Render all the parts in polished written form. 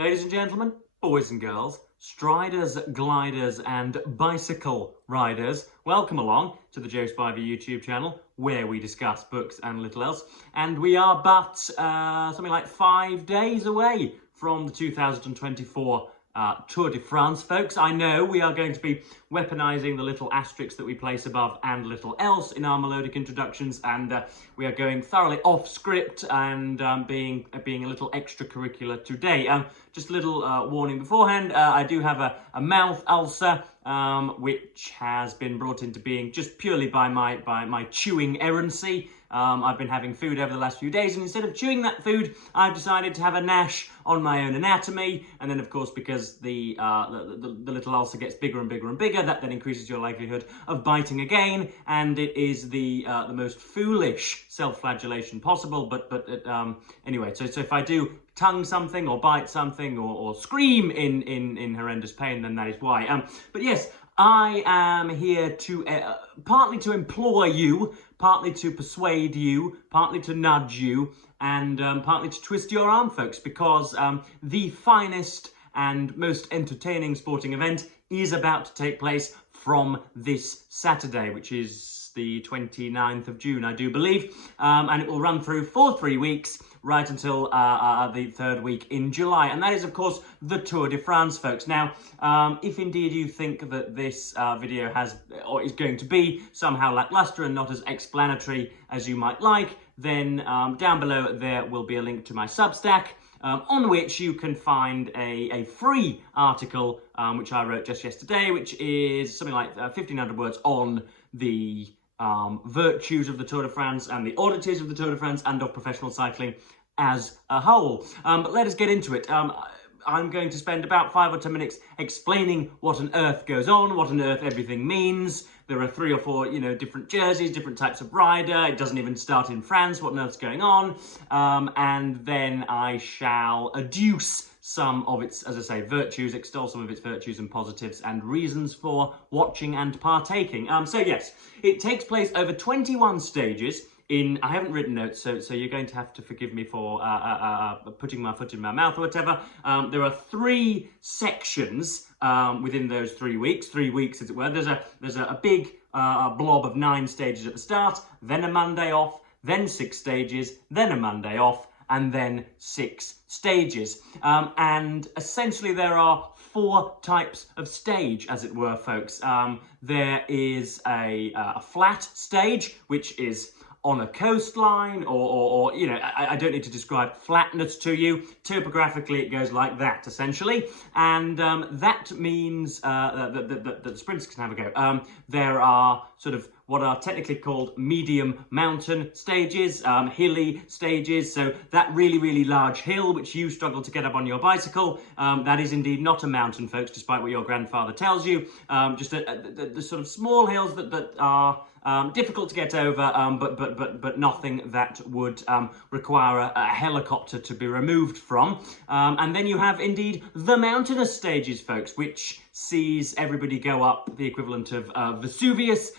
Ladies and gentlemen, boys and girls, striders, gliders and bicycle riders, welcome along to the Joe Spiver YouTube channel where we discuss books and little else. And we are but something like 5 days away from the 2024 Tour de France, folks. I know we are going to be weaponising the little asterisks that we place above and little else in our melodic introductions, and we are going thoroughly off script and being a little extracurricular today. Just a little warning beforehand, I do have a mouth ulcer which has been brought into being just purely by my chewing errancy. I've been having food over the last few days, and instead of chewing that food, I've decided to have a gnash on my own anatomy. And then, of course, because the little ulcer gets bigger and bigger and bigger, that then increases your likelihood of biting again. And it is the most foolish self-flagellation possible. But anyway, so if I do tongue something or bite something or scream in horrendous pain, then that is why. But yes, I am here to partly to implore you, partly to persuade you, partly to nudge you, and partly to twist your arm, folks, because the finest and most entertaining sporting event is about to take place from this Saturday, which is the 29th of June, I do believe, and it will run through for 3 weeks, right until the third week in July. And that is, of course, the Tour de France, folks. Now, if indeed you think that this video has, or is going to be somehow lackluster and not as explanatory as you might like, then down below there will be a link to my Substack, on which you can find a free article, which I wrote just yesterday, which is something like 1,500 words on the virtues of the Tour de France and the oddities of the Tour de France and of professional cycling as a whole. But let us get into it. I'm going to spend about 5 or 10 minutes explaining what on earth goes on, what on earth everything means. There are 3 or 4, different jerseys, different types of rider. It doesn't even start in France. What on earth's going on? And then I shall adduce some of its, as I say, virtues, extol some of its virtues and positives and reasons for watching and partaking. So yes, it takes place over 21 stages. I haven't written notes, so you're going to have to forgive me for putting my foot in my mouth or whatever. There are 3 sections within those 3 weeks. 3 weeks, as it were. There's a big blob of 9 stages at the start, then a Monday off, then 6 stages, then a Monday off, and then 6 stages. And essentially there are 4 types of stage, as it were, folks. There is a flat stage, which is on a coastline, or I don't need to describe flatness to you. Topographically, it goes like that, essentially. And that means that the sprinters can have a go. There are sort of what are technically called medium mountain stages, hilly stages. So that really, really large hill, which you struggle to get up on your bicycle, that is indeed not a mountain, folks, despite what your grandfather tells you. Just the sort of small hills that are difficult to get over, but nothing that would require a helicopter to be removed from. And then you have indeed the mountainous stages, folks, which sees everybody go up the equivalent of Vesuvius,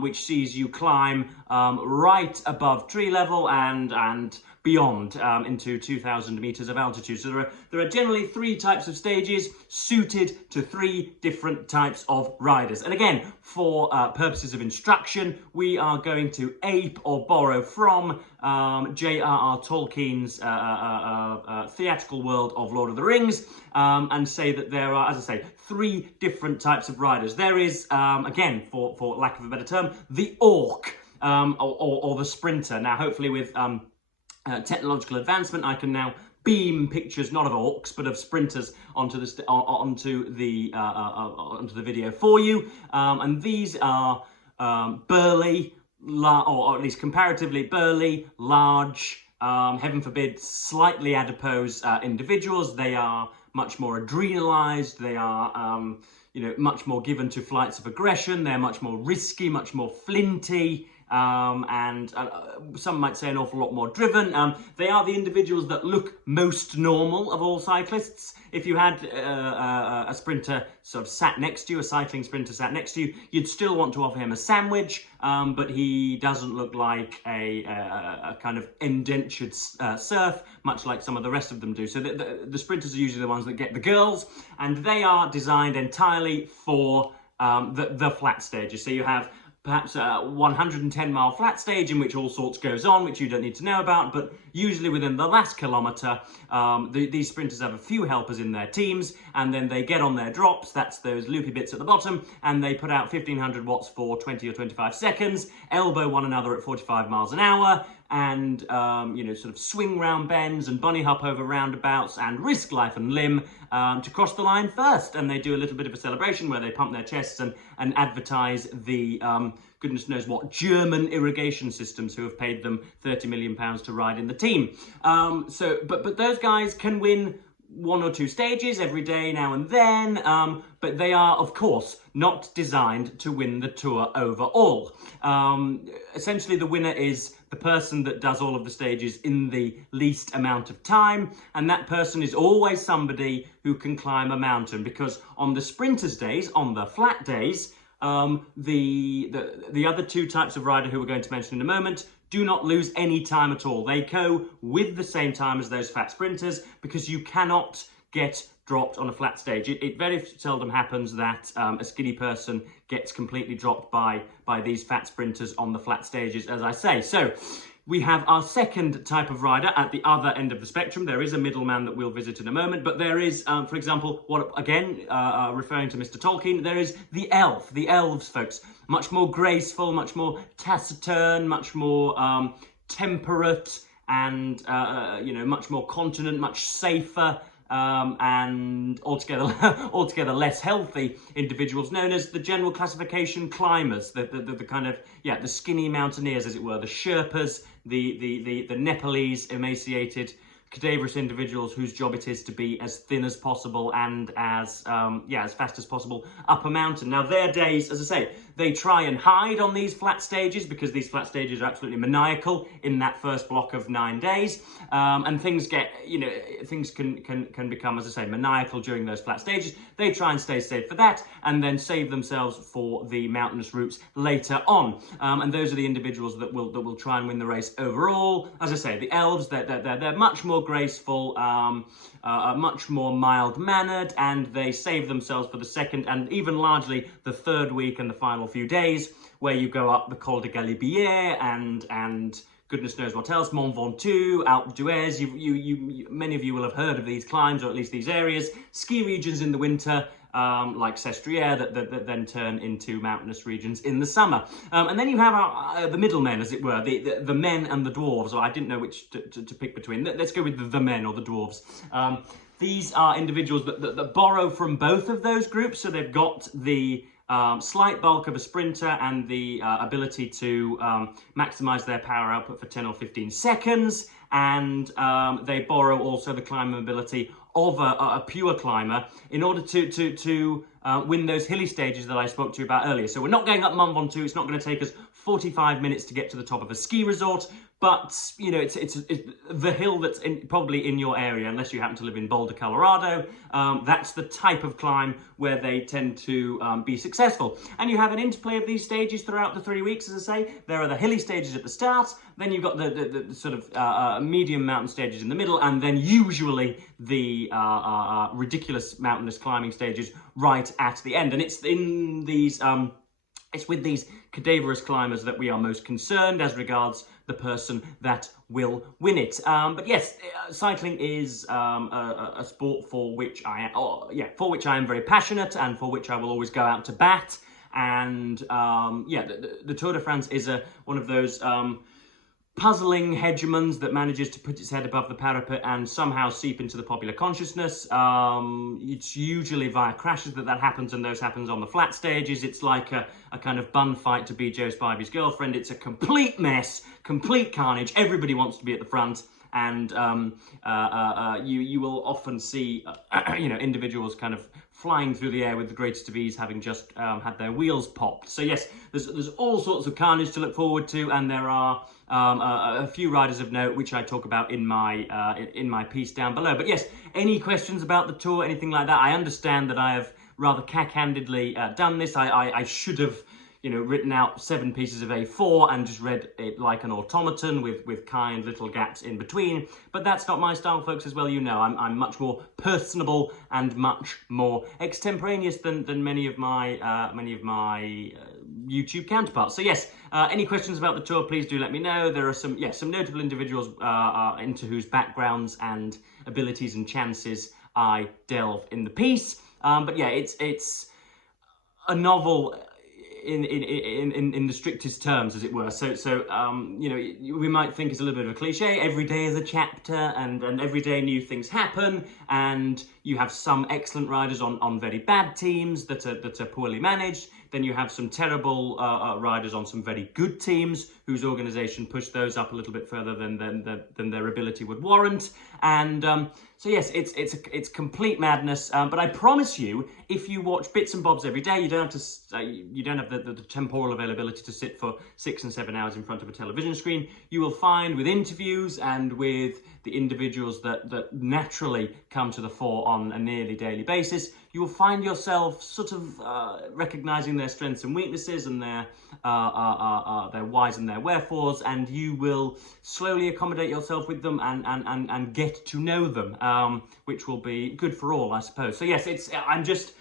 which sees you climb right above tree level and beyond into 2,000 meters of altitude. So there are generally 3 types of stages suited to 3 different types of riders. And again, for purposes of instruction, we are going to ape or borrow from J.R.R. Tolkien's theatrical world of Lord of the Rings, and say that there are, as I say, 3 different types of riders. There is, again, for lack of a better term, the orc, or the sprinter. Now, hopefully with technological advancement, I can now beam pictures not of orcs but of sprinters onto the video for you, and these are burly, or at least comparatively burly, large, heaven forbid, slightly adipose individuals. They are much more adrenalized. They are much more given to flights of aggression. They're much more risky, much more flinty. and some might say an awful lot more driven. They are the individuals that look most normal of all cyclists. If you had a sprinter sort of sat next to you, a cycling sprinter sat next to you, you'd still want to offer him a sandwich, but he doesn't look like a kind of indentured serf, much like some of the rest of them do. So the sprinters are usually the ones that get the girls, and they are designed entirely for the flat stages. So you have perhaps a 110-mile flat stage in which all sorts goes on, which you don't need to know about, but usually within the last kilometre, these sprinters have a few helpers in their teams, and then they get on their drops, that's those loopy bits at the bottom, and they put out 1500 watts for 20 or 25 seconds, elbow one another at 45 miles an hour, and sort of swing round bends and bunny hop over roundabouts and risk life and limb to cross the line first. And they do a little bit of a celebration where they pump their chests and advertise the goodness knows what German irrigation systems who have paid them £30 million to ride in the team. But those guys can win one or two stages every day now and then, but they are, of course, not designed to win the Tour overall. Essentially, the winner is the person that does all of the stages in the least amount of time, and that person is always somebody who can climb a mountain, because on the sprinters' days, on the flat days, the other two types of rider who we're going to mention in a moment do not lose any time at all. They go with the same time as those fat sprinters, because you cannot get dropped on a flat stage. It very seldom happens that a skinny person gets completely dropped by these fat sprinters on the flat stages, as I say. So we have our second type of rider at the other end of the spectrum. There is a middleman that we'll visit in a moment, but there is, for example, referring to Mr. Tolkien, there is the elf, the elves, folks. Much more graceful, much more taciturn, much more temperate, and much more continent, much safer, and altogether less healthy individuals, known as the general classification climbers, the kind of, the skinny mountaineers, as it were, the Sherpas, the Nepalese emaciated cadaverous individuals whose job it is to be as thin as possible and as fast as possible up a mountain. Now, their days, as I say, they try and hide on these flat stages, because these flat stages are absolutely maniacal in that first block of 9 days, and things get, things can become, as I say, maniacal during those flat stages. They try and stay safe for that, and then save themselves for the mountainous routes later on. And those are the individuals that will try and win the race overall. As I say, the elves, they're much more graceful, much more mild-mannered, and they save themselves for the second and even largely the third week and the final few days, where you go up the Col de Galibier and goodness knows what else, Mont Ventoux, Alpe d'Huez. Many of you will have heard of these climbs, or at least these areas. Ski regions in the winter, like Sestriere, that then turn into mountainous regions in the summer. And then you have the middlemen, as it were, the men and the dwarves, or I didn't know which to pick between. Let's go with the men or the dwarves. These are individuals that borrow from both of those groups, so they've got the slight bulk of a sprinter and the ability to maximize their power output for 10 or 15 seconds, and they borrow also the climbing ability of a pure climber in order to win those hilly stages that I spoke to you about earlier. So we're not going up Mont Ventoux. It's not going to take us 45 minutes to get to the top of a ski resort, but it's the hill that's probably in your area, unless you happen to live in Boulder, Colorado. That's the type of climb where they tend to be successful. And you have an interplay of these stages throughout the 3 weeks, as I say. There are the hilly stages at the start, then you've got the sort of medium mountain stages in the middle, and then usually the ridiculous mountainous climbing stages right at the end. And it's in these it's with these cadaverous climbers that we are most concerned as regards the person that will win it. But yes, cycling is a sport for which I am very passionate, and for which I will always go out to bat. And the Tour de France is one of those puzzling hegemons that manages to put its head above the parapet and somehow seep into the popular consciousness. It's usually via crashes that happens, and those happens on the flat stages. It's like a kind of bun fight to be Joe Spivey's girlfriend. It's a complete mess, complete carnage. Everybody wants to be at the front, and you will often see individuals kind of flying through the air with the greatest of ease, having just had their wheels popped. So yes, there's all sorts of carnage to look forward to, and there are a few riders of note which I talk about in my piece down below. But yes, any questions about the tour, anything like that? I understand that I have rather cack-handedly done this. I should have written out 7 pieces of A4 and just read it like an automaton with kind little gaps in between. But that's not my style, folks, as well. I'm much more personable and much more extemporaneous than many of my YouTube counterparts. So yes, any questions about the tour, please do let me know. There are some notable individuals into whose backgrounds and abilities and chances I delve in the piece. But yeah, it's a novel in the strictest terms, as it were. So we might think it's a little bit of a cliche. Every day is a chapter, and every day new things happen, and you have some excellent riders on very bad teams that are poorly managed. Then you have some terrible riders on some very good teams whose organisation pushed those up a little bit further than their ability would warrant. And so yes, it's complete madness. But I promise you, if you watch bits and bobs every day, you don't have the temporal availability to sit for 6 and 7 hours in front of a television screen. You will find with interviews and with the individuals that naturally come to the fore on a nearly daily basis, you will find yourself sort of recognising their strengths and weaknesses and their whys and their wherefores, and you will slowly accommodate yourself with them and get to know them, which will be good for all, I suppose. So yes, I'm just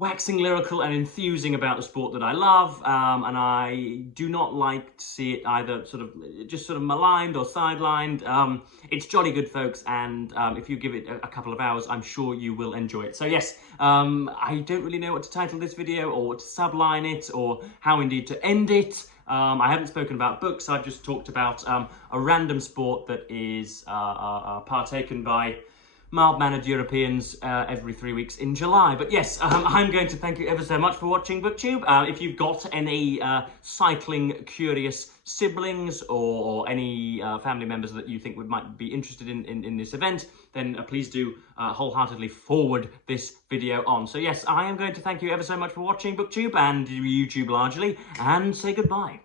waxing lyrical and enthusing about the sport that I love, and I do not like to see it either sort of maligned or sidelined. It's jolly good, folks, and if you give it a couple of hours, I'm sure you will enjoy it. So yes, I don't really know what to title this video or what to subline it or how indeed to end it. I haven't spoken about books. I've just talked about a random sport that is partaken by mild-mannered Europeans every 3 weeks in July. But yes, I'm going to thank you ever so much for watching BookTube. If you've got any cycling-curious siblings or any family members that you think might be interested in this event, then please do wholeheartedly forward this video on. So yes, I am going to thank you ever so much for watching BookTube and YouTube largely, and say goodbye.